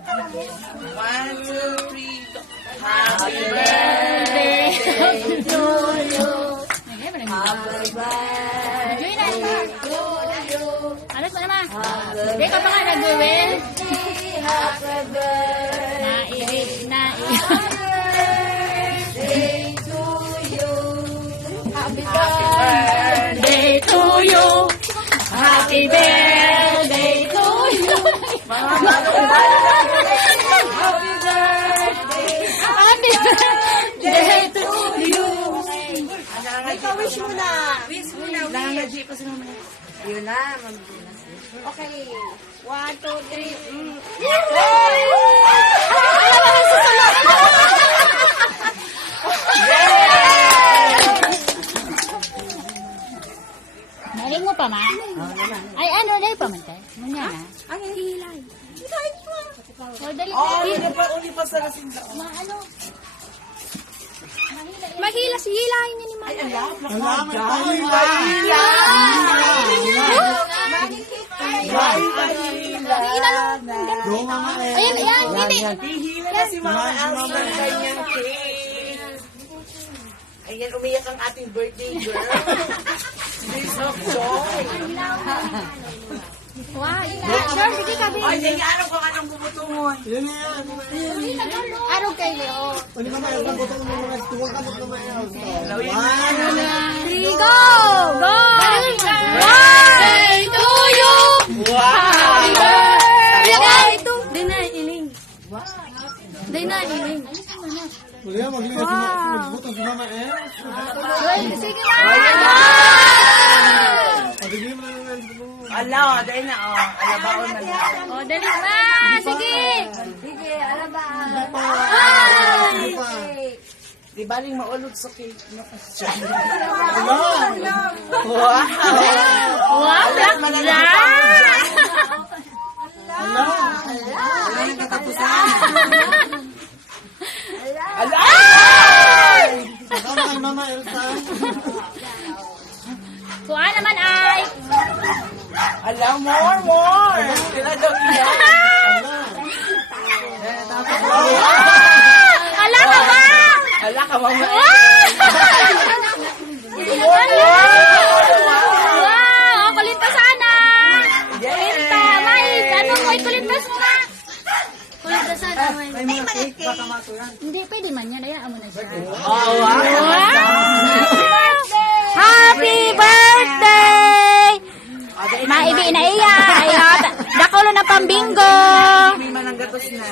One, two, three, go. Happy birthday to you. Happy birthday to you. Alas pa naman. Hindi ka pa nga nag-will. Happy birthday. Nairit, nairit. Birthday to you. Happy Birthday to you. Happy birthday to you. Happy birthday. Happy birthday to you. Ikaw, wish mo na. Wish mo na. Nangangaji pa sila mamaya. Yun na, magbulas. Okay. 1, 2, 3. Naling mo pa, ma? Ay, ano, dahil pa man tayo. Manya na. Ang hilay. O, dali. Uli pa sa lasinda. Ma, ano? Mahila, hilahin niya ni Mama. Ay, alam. Ayan, ayan, hindi. Hihila na si Mama Elsa ng kanyang cake. Ayan, umiyak ang ating birthday girl. Days of joy. Wow, sure, sige ka, Ay, hindi araw kung anong bumutungon. Araw kay Leo. Lawin na. Three, go! Go! Birthday to you! Wow! Birthday to... Day na, iling. Day na, iling. Sige na! Ala, dahil na, alabaon na lang. O, dali, ma. Sige. Sige, alaba. Di baling maulog sa cake. Wow, black Ala! Kuha naman ay. Ala, more! Sila daw iya. Ala ka ba? Ala ka, mama. Wow, kulit pa sana. Yes! May, ano mo, kulit mo na. Kulit na sana. May mga cake, baka matuyan. Hindi, pwede man yan. Ayan, amo na siya. Oh, wow! Happy birthday! Maibi na iya. Ay, dakulo na pambinggo. May mananggatos na.